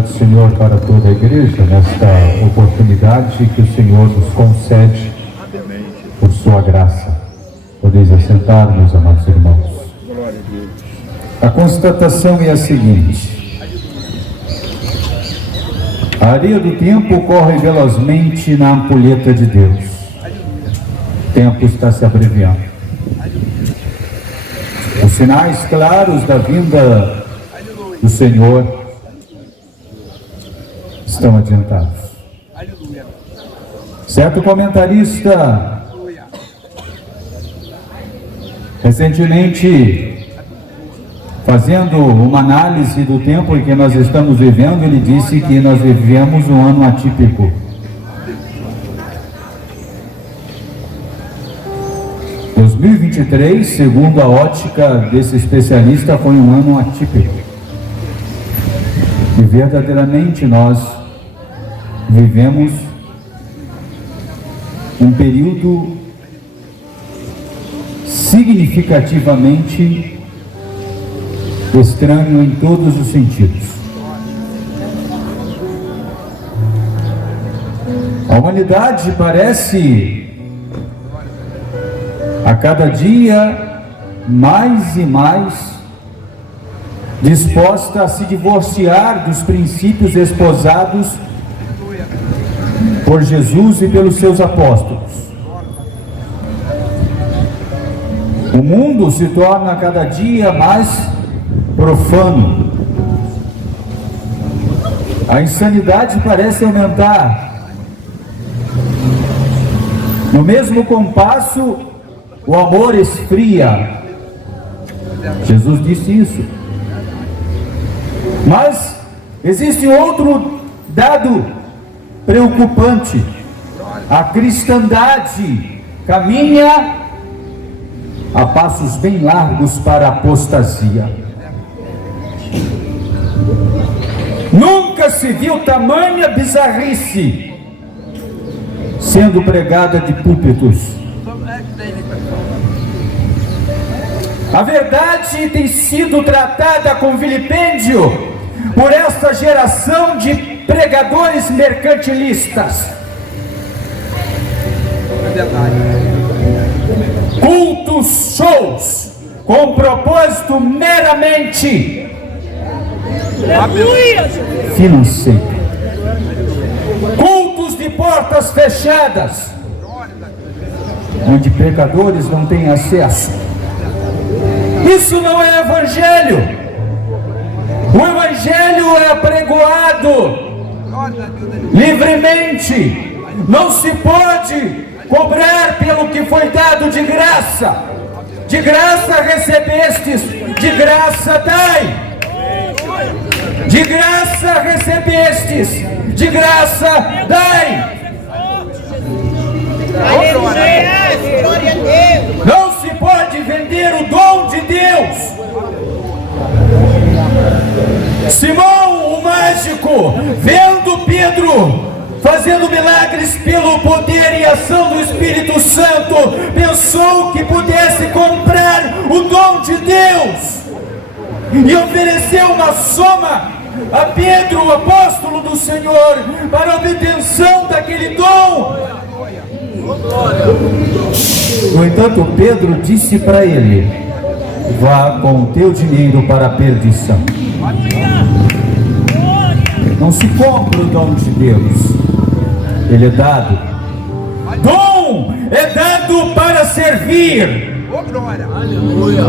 Obrigado, Senhor, para toda a igreja, nesta oportunidade que o Senhor nos concede por sua graça. Podeis assentar, meus amados irmãos. A constatação é a seguinte: a areia do tempo corre velozmente na ampulheta de Deus. O tempo está se abreviando. Os sinais claros da vinda do Senhor estão adiantados. Certo comentarista, recentemente, fazendo uma análise do tempo em que nós estamos vivendo, ele disse que nós vivemos um ano atípico. Em 2023, segundo a ótica desse especialista, foi um ano atípico. E verdadeiramente nós vivemos um período significativamente estranho em todos os sentidos. A humanidade parece a cada dia mais e mais disposta a se divorciar dos princípios esposados por Jesus e pelos seus apóstolos. O mundo se torna cada dia mais profano. A insanidade parece aumentar. No mesmo compasso, o amor esfria. Jesus disse isso. Mas existe outro dado preocupante: a cristandade caminha a passos bem largos para a apostasia. Nunca se viu tamanha bizarrice sendo pregada de púlpitos. A verdade tem sido tratada com vilipêndio por esta geração de pregadores mercantilistas. Cultos, shows, com propósito meramente financeiro. Cultos de portas fechadas, onde pecadores não têm acesso. Isso não é evangelho. O evangelho é apregoado livremente. Não se pode cobrar pelo que foi dado de graça. De graça recebestes, de graça dai. De graça recebestes, de graça dai. Não se pode vender o dom de Deus. Simão, o mágico, vendo Pedro fazendo milagres pelo poder e ação do Espírito Santo, pensou que pudesse comprar o dom de Deus e ofereceu uma soma a Pedro, o apóstolo do Senhor, para a obtenção daquele dom. No entanto, Pedro disse para ele: vá com o teu dinheiro para a perdição. Não se compra o dom de Deus, ele é dado. Dom é dado para servir.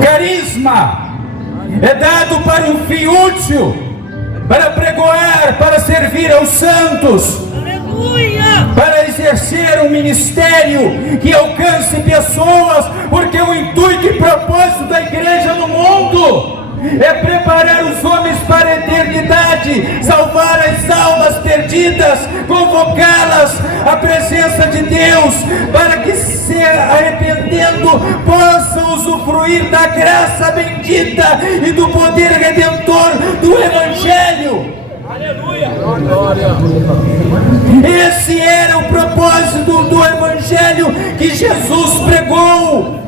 Carisma é dado para um fim útil, para pregoar, para servir aos santos, para exercer um ministério que alcance pessoas, porque o intuito e propósito da igreja no mundo é preparar os homens para a eternidade, salvar as almas perdidas, convocá-las à presença de Deus, para que, se arrependendo, possam usufruir da graça bendita e do poder redentor do Evangelho. Aleluia! Esse era o propósito do Evangelho que Jesus pregou.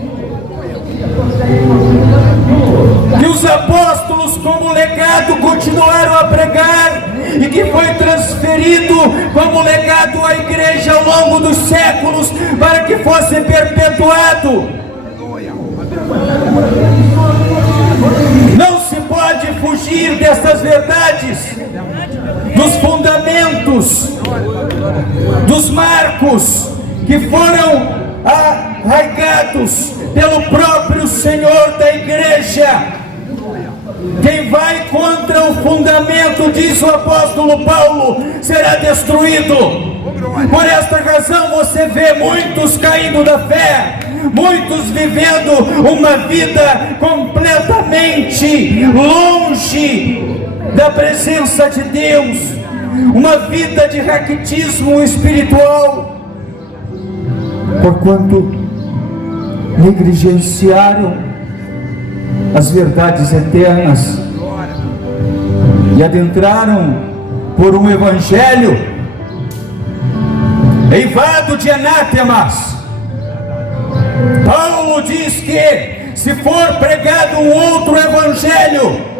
E os apóstolos, como legado, continuaram a pregar, e que foi transferido como legado à igreja ao longo dos séculos para que fosse perpetuado. Não se pode fugir dessas verdades, dos fundamentos, dos marcos que foram arraigados pelo próprio Senhor da igreja. Quem vai contra o fundamento, diz o apóstolo Paulo, será destruído. Por esta razão você vê muitos caindo da fé, muitos vivendo uma vida completamente longe da presença de Deus, uma vida de raquitismo espiritual, porquanto negligenciaram as verdades eternas e adentraram por um evangelho eivado de anátemas. Paulo diz que se for pregado um outro evangelho,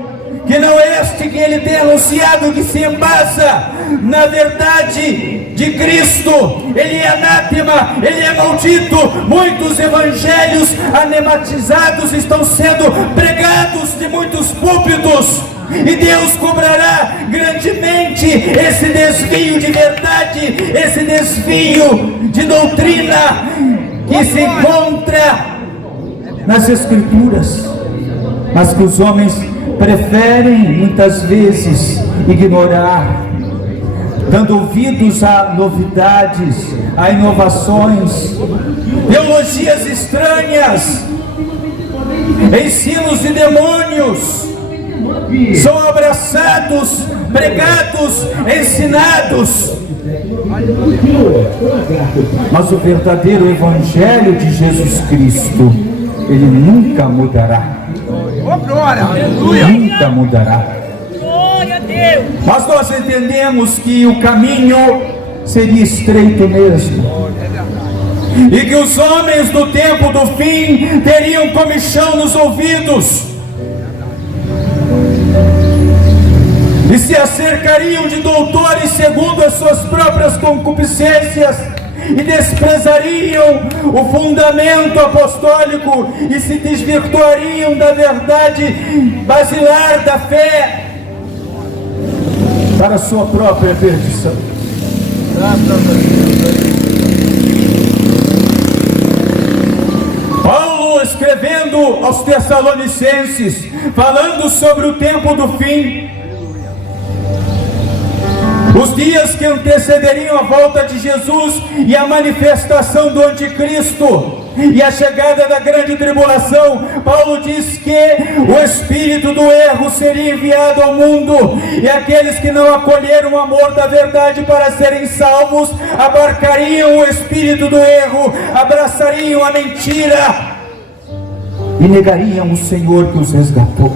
que não é este que ele tem anunciado, que se embasa na verdade de Cristo, ele é anátema, ele é maldito. Muitos evangelhos anematizados estão sendo pregados de muitos púlpitos, e Deus cobrará grandemente esse desvio de verdade, esse desvio de doutrina que se encontra nas Escrituras, mas que os homens preferem muitas vezes ignorar, dando ouvidos a novidades, a inovações, teologias estranhas, ensinos de demônios, são abraçados, pregados, ensinados. Mas o verdadeiro evangelho de Jesus Cristo, ele nunca mudará. Nunca mudará. Mas nós entendemos que o caminho seria estreito mesmo, e que os homens do tempo do fim teriam comichão nos ouvidos, e se acercariam de doutores segundo as suas próprias concupiscências, e desprezariam o fundamento apostólico, e se desvirtuariam da verdade basilar da fé para a sua própria perdição. Paulo, escrevendo aos Tessalonicenses, falando sobre o tempo do fim, os dias que antecederiam a volta de Jesus e a manifestação do anticristo e a chegada da grande tribulação, Paulo diz que o espírito do erro seria enviado ao mundo, e aqueles que não acolheram o amor da verdade para serem salvos, abarcariam o espírito do erro, abraçariam a mentira e negariam o Senhor que os resgatou.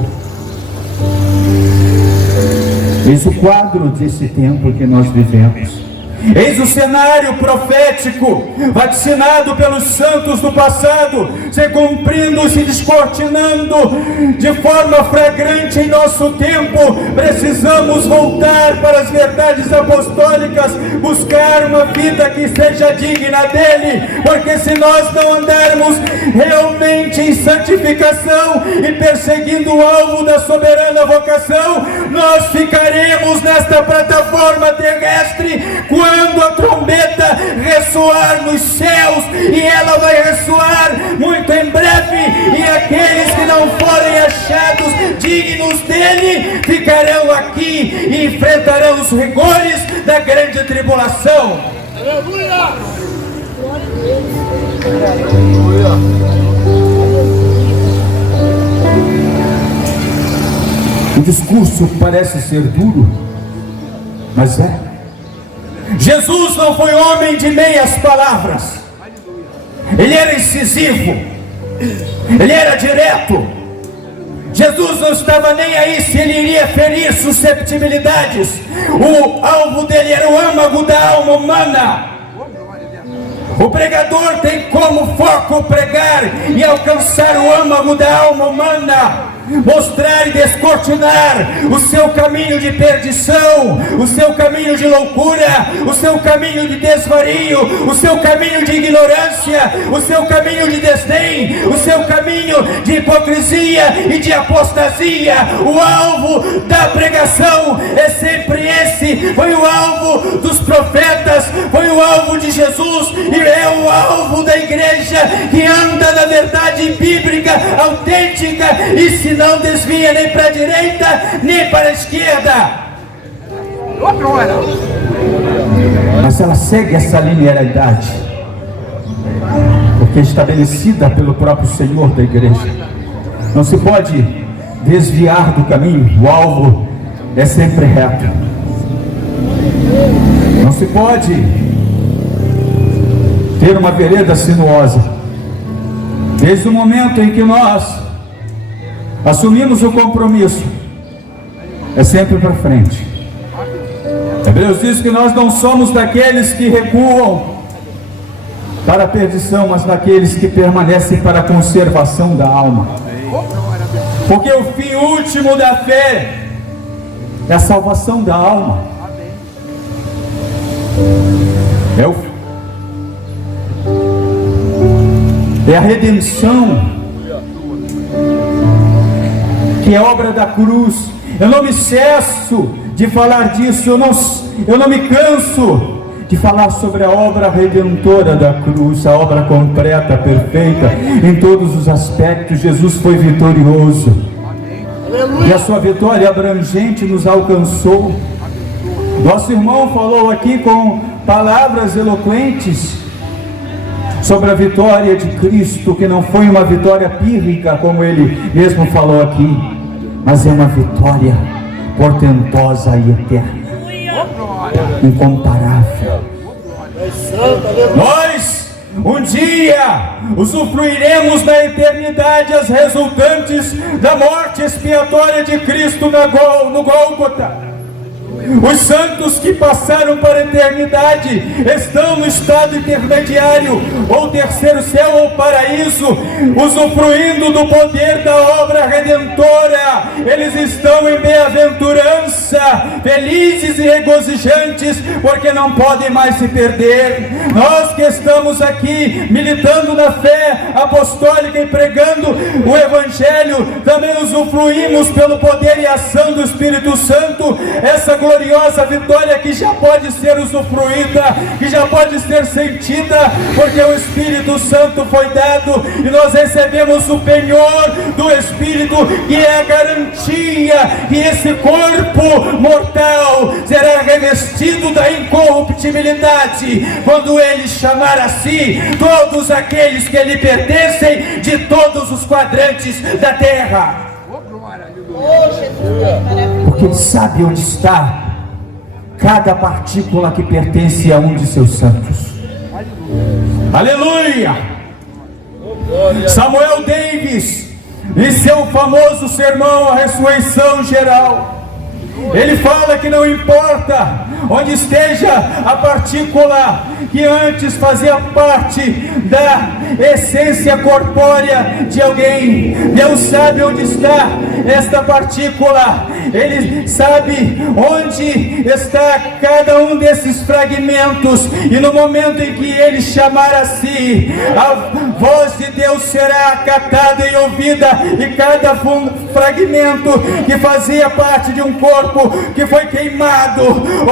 Eis o quadro desse tempo que nós vivemos. Eis o cenário profético vaticinado pelos santos do passado, se cumprindo, se descortinando de forma flagrante em nosso tempo. Precisamos voltar para as verdades apostólicas, buscar uma vida que seja digna dele, porque se nós não andarmos realmente em santificação e perseguindo o alvo da soberana vocação, nós ficaremos nesta plataforma terrestre quando a trombeta ressoar nos céus, e ela vai ressoar muito em breve, e aqueles que não forem achados dignos dele ficarão aqui e enfrentarão os rigores da grande tribulação. Aleluia! O discurso parece ser duro, mas é. Jesus não foi homem de meias palavras. Ele era incisivo, ele era direto. Jesus não estava nem aí se ele iria ferir susceptibilidades. O alvo dele era o âmago da alma humana. O pregador tem como foco pregar e alcançar o âmago da alma humana. mostrar e descortinar o seu caminho de perdição, o seu caminho de loucura, o seu caminho de desvario, o seu caminho de ignorância, o seu caminho de desdém, o seu caminho de hipocrisia e de apostasia. O alvo da pregação é sempre esse. Foi o alvo dos profetas, foi o alvo de Jesus e é o alvo da igreja que anda na verdade bíblica autêntica e se não desvia nem para a direita nem para a esquerda, mas ela segue essa linearidade porque é estabelecida pelo próprio Senhor da igreja. Não se pode desviar do caminho, o alvo é sempre reto. Não se pode ter uma vereda sinuosa. Desde o momento em que nós assumimos o compromisso, é sempre para frente. Hebreus diz que nós não somos daqueles que recuam para a perdição, mas daqueles que permanecem para a conservação da alma. Porque o fim último da fé é a salvação da alma. É a redenção, que é obra da cruz. Eu não me cesso de falar disso, eu não me canso de falar sobre a obra redentora da cruz, a obra completa, perfeita, em todos os aspectos. Jesus foi vitorioso, e a sua vitória abrangente nos alcançou. Nosso irmão falou aqui com palavras eloquentes sobre a vitória de Cristo, que não foi uma vitória pírrica, como ele mesmo falou aqui, mas é uma vitória portentosa e eterna, incomparável. Nós, um dia, usufruiremos na eternidade as resultantes da morte expiatória de Cristo no Gólgota. Os santos que passaram para a eternidade estão no estado intermediário, ou terceiro céu ou paraíso, usufruindo do poder da obra redentora. Eles estão em bem-aventurança, felizes e regozijantes, porque não podem mais se perder. Nós que estamos aqui militando na fé apostólica e pregando o Evangelho, também usufruímos pelo poder e ação do Espírito Santo essa gloriosa vitória que já pode ser usufruída, que já pode ser sentida, porque o Espírito Santo foi dado e nós recebemos o penhor do Espírito, que é a garantia que esse corpo mortal será revestido da incorruptibilidade quando ele chamar a si todos aqueles que lhe pertencem de todos os quadrantes da terra. Porque ele sabe onde está cada partícula que pertence a um de seus santos. Aleluia! Samuel Davis, em seu famoso sermão, A Ressurreição Geral, ele fala que não importa onde esteja a partícula que antes fazia parte da essência corpórea de alguém, Deus sabe onde está esta partícula. Ele sabe onde está cada um desses fragmentos, e no momento em que ele chamar a si, a voz de Deus será acatada e ouvida, e cada fragmento que fazia parte de um corpo que foi queimado,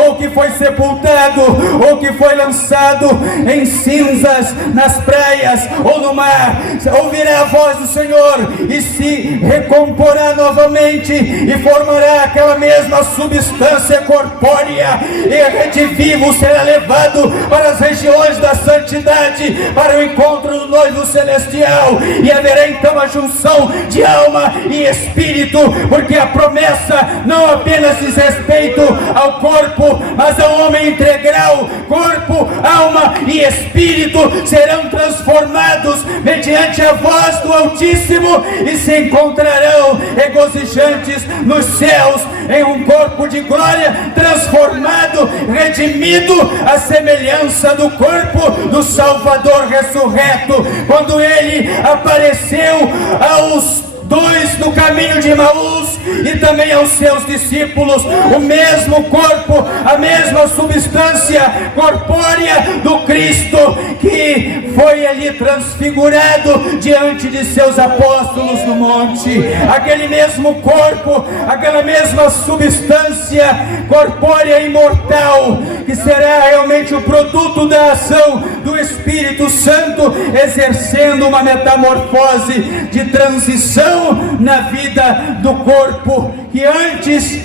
ou que foi sepultado, ou que foi lançado em cinzas nas praias ou no mar, ouvirá a voz do Senhor e se recomporá novamente e formará aquela mesma substância corpórea, e redivivo será levado para as regiões da santidade, para o encontro do noivo celestial, e haverá então a junção de alma e espírito, porque a promessa não apenas diz respeito ao corpo, mas ao homem integral. Corpo, alma e espírito serão transformados mediante a voz do Altíssimo e se encontrarão regozijantes nos céus em um corpo de glória, transformado, redimido à semelhança do corpo do Salvador ressurreto. Quando ele apareceu aos dois no caminho de Emaús, e também aos seus discípulos, o mesmo corpo, a mesma substância corpórea do Cristo, que foi ali transfigurado diante de seus apóstolos no monte. Aquele mesmo corpo, aquela mesma substância corpórea imortal, que será realmente o produto da ação do Espírito Santo, exercendo uma metamorfose de transição na vida do corpo, que antes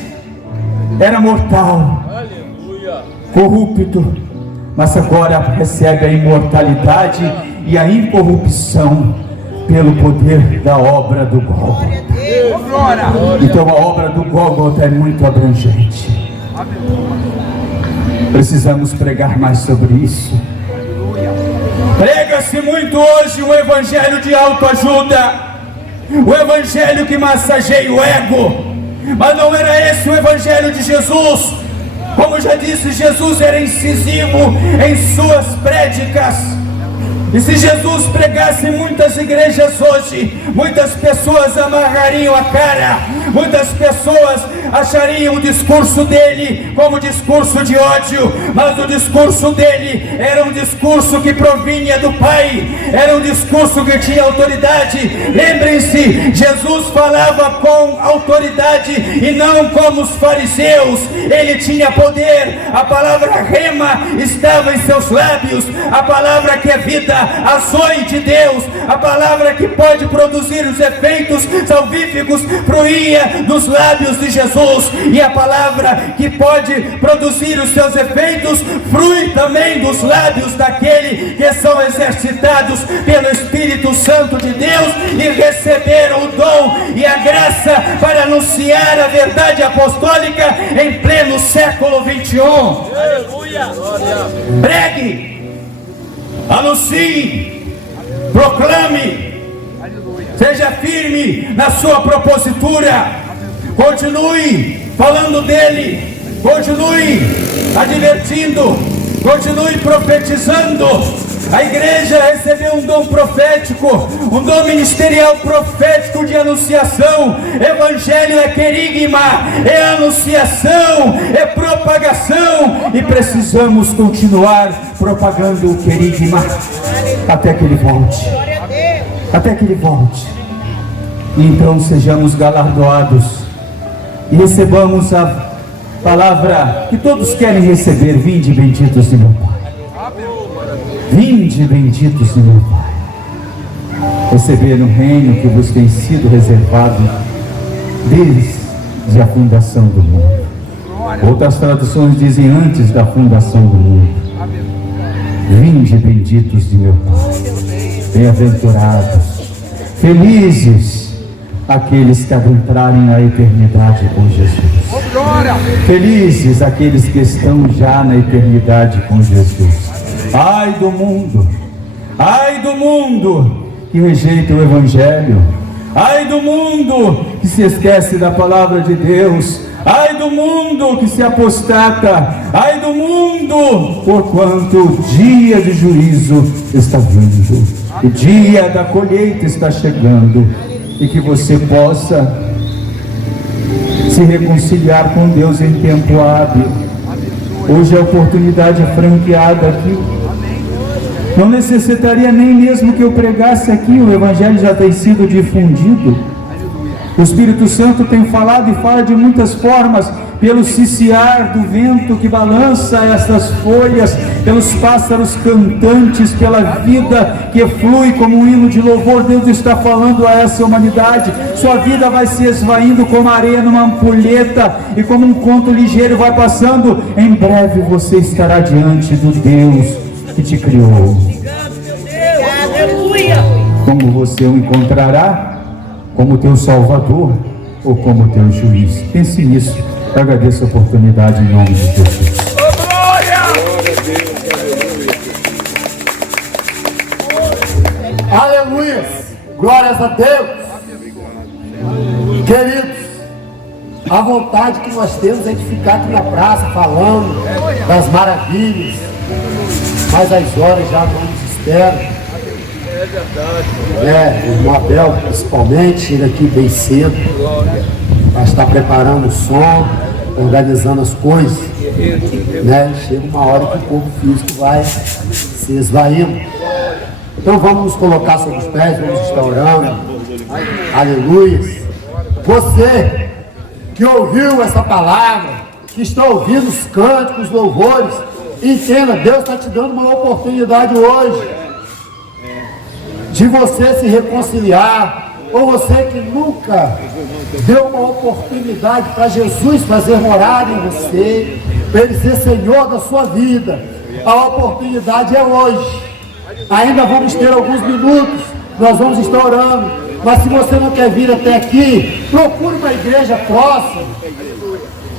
era mortal, corrupto, mas agora recebe a imortalidade e a incorrupção pelo poder da obra do Gólgota. Então a obra do Gólgota é muito abrangente. Precisamos pregar mais sobre isso. Prega-se muito hoje o evangelho de autoajuda, o evangelho que massageia o ego, mas não era esse o evangelho de Jesus. Como já disse, Jesus era incisivo em suas prédicas. E se Jesus pregasse em muitas igrejas hoje, muitas pessoas amarrariam a cara, muitas pessoas achariam o discurso dele como discurso de ódio, mas o discurso dele era um discurso que provinha do Pai, era um discurso que tinha autoridade. Lembrem-se, Jesus falava com autoridade e não como os fariseus. Ele tinha poder, a palavra rema estava em seus lábios, a palavra que é vida, a zoe de Deus, a palavra que pode produzir os efeitos salvíficos, fluía dos lábios de Jesus, e a palavra que pode produzir os seus efeitos flui também dos lábios daquele que são exercitados pelo Espírito Santo de Deus e receberam o dom e a graça para anunciar a verdade apostólica em pleno século 21. Aleluia! Pregue, anuncie, proclame, seja firme na sua propositura, continue falando dele, continue advertindo, continue profetizando. A igreja recebeu um dom profético, um dom ministerial profético de anunciação. Evangelho é querigma, é anunciação, é propagação, e precisamos continuar propagando o querigma até que ele volte, até que ele volte. E então sejamos galardoados e recebamos a palavra que todos querem receber: vinde benditos de meu Pai. Vinde benditos de meu Pai. Receber no reino que vos tem sido reservado desde a fundação do mundo. Outras traduções dizem antes da fundação do mundo. Vinde benditos de meu Pai. Bem-aventurados, felizes aqueles que adentrarem na eternidade com Jesus. Felizes aqueles que estão já na eternidade com Jesus. Ai do mundo que rejeita o Evangelho, ai do mundo que se esquece da palavra de Deus, ai do mundo que se apostata, ai do mundo, porquanto o dia de juízo está vindo, o dia da colheita está chegando, e que você possa se reconciliar com Deus em tempo hábil. Hoje a oportunidade é franqueada aqui. Não necessitaria nem mesmo que eu pregasse aqui, o Evangelho já tem sido difundido. O Espírito Santo tem falado e fala de muitas formas, pelo ciciar do vento que balança essas folhas, pelos pássaros cantantes, pela vida que flui como um hino de louvor. Deus está falando a essa humanidade. Sua vida vai se esvaindo como areia numa ampulheta, e como um conto ligeiro vai passando. Em breve você estará diante do Deus que te criou. Como você o encontrará? Como teu Salvador ou como teu juiz? Pense nisso. Eu agradeço a oportunidade em nome de Jesus. Aleluia! Glórias a Deus! Queridos, a vontade que nós temos é de ficar aqui na praça falando das maravilhas, mas as horas já não nos esperam. O irmão Abel, principalmente, chega aqui bem cedo, para estar preparando o som, organizando as coisas, né? Chega uma hora que o corpo físico vai se esvaindo. Então vamos nos colocar sobre os pés, vamos estar orando. Aleluia. Você que ouviu essa palavra, que está ouvindo os cânticos, os louvores, entenda, Deus está te dando uma oportunidade hoje de você se reconciliar, ou você que nunca deu uma oportunidade para Jesus fazer morada em você, para Ele ser Senhor da sua vida. A oportunidade é hoje. Ainda vamos ter alguns minutos, nós vamos estar orando, mas se você não quer vir até aqui, procure uma igreja próxima,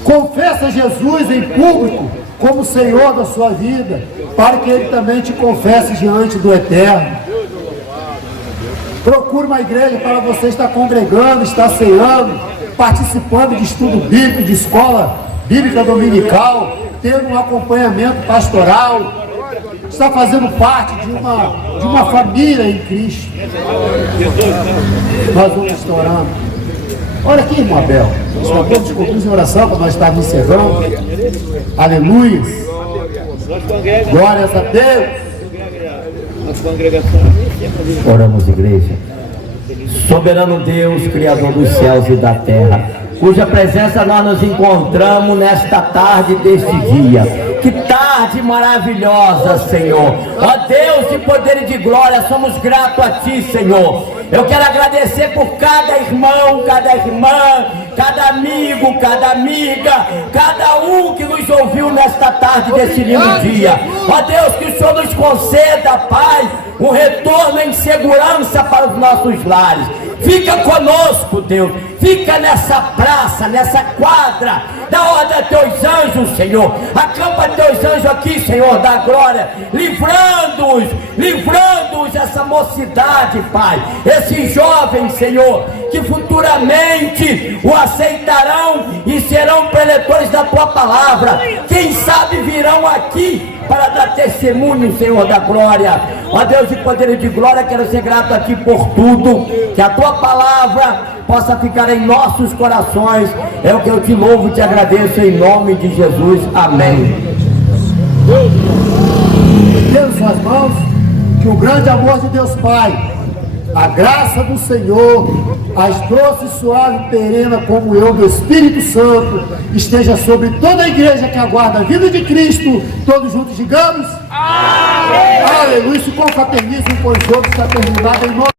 confessa Jesus em público como Senhor da sua vida, para que Ele também te confesse diante do Eterno. Procure uma igreja para você estar congregando, estar ceando, participando de estudo bíblico, de escola bíblica dominical, tendo um acompanhamento pastoral, está fazendo parte de uma família em Cristo. Nós vamos estar orando. Olha aqui, irmão Abel, nós acabamos de concluir a oração para nós estarmos encerrando. Aleluia. Glórias a Deus. Oramos, igreja. Soberano Deus, Criador dos céus e da terra, cuja presença nós nos encontramos nesta tarde deste dia. Que tarde maravilhosa, Senhor. Ó Deus de poder e de glória, somos gratos a Ti, Senhor. Eu quero agradecer por cada irmão, cada irmã, cada amigo, cada amiga, cada um que nos ouviu nesta tarde desse lindo dia. Ó Deus, que o Senhor nos conceda, Pai, um retorno em segurança para os nossos lares. Fica conosco, Deus. Fica nessa praça, nessa quadra. Dá ordem a Teus anjos, Senhor. Acampa Teus anjos aqui, Senhor, da glória. Livrando-os essa mocidade, Pai. Esses jovens, Senhor, que futuramente o aceitarão e serão preletores da Tua palavra. Quem sabe virão aqui para dar testemunho, Senhor da glória. Ó Deus de poder e de glória, quero ser grato a Ti por tudo. Que a Tua palavra possa ficar em nossos corações. É o que eu Te louvo e Te agradeço em nome de Jesus. Amém. Deus, suas mãos, que o grande amor de Deus Pai, a graça do Senhor, as doce, suave, perena comunhão do Espírito Santo esteja sobre toda a igreja que aguarda a vida de Cristo. Todos juntos digamos amém. Aleluia. Se confraternizem com os outros, está terminado em nome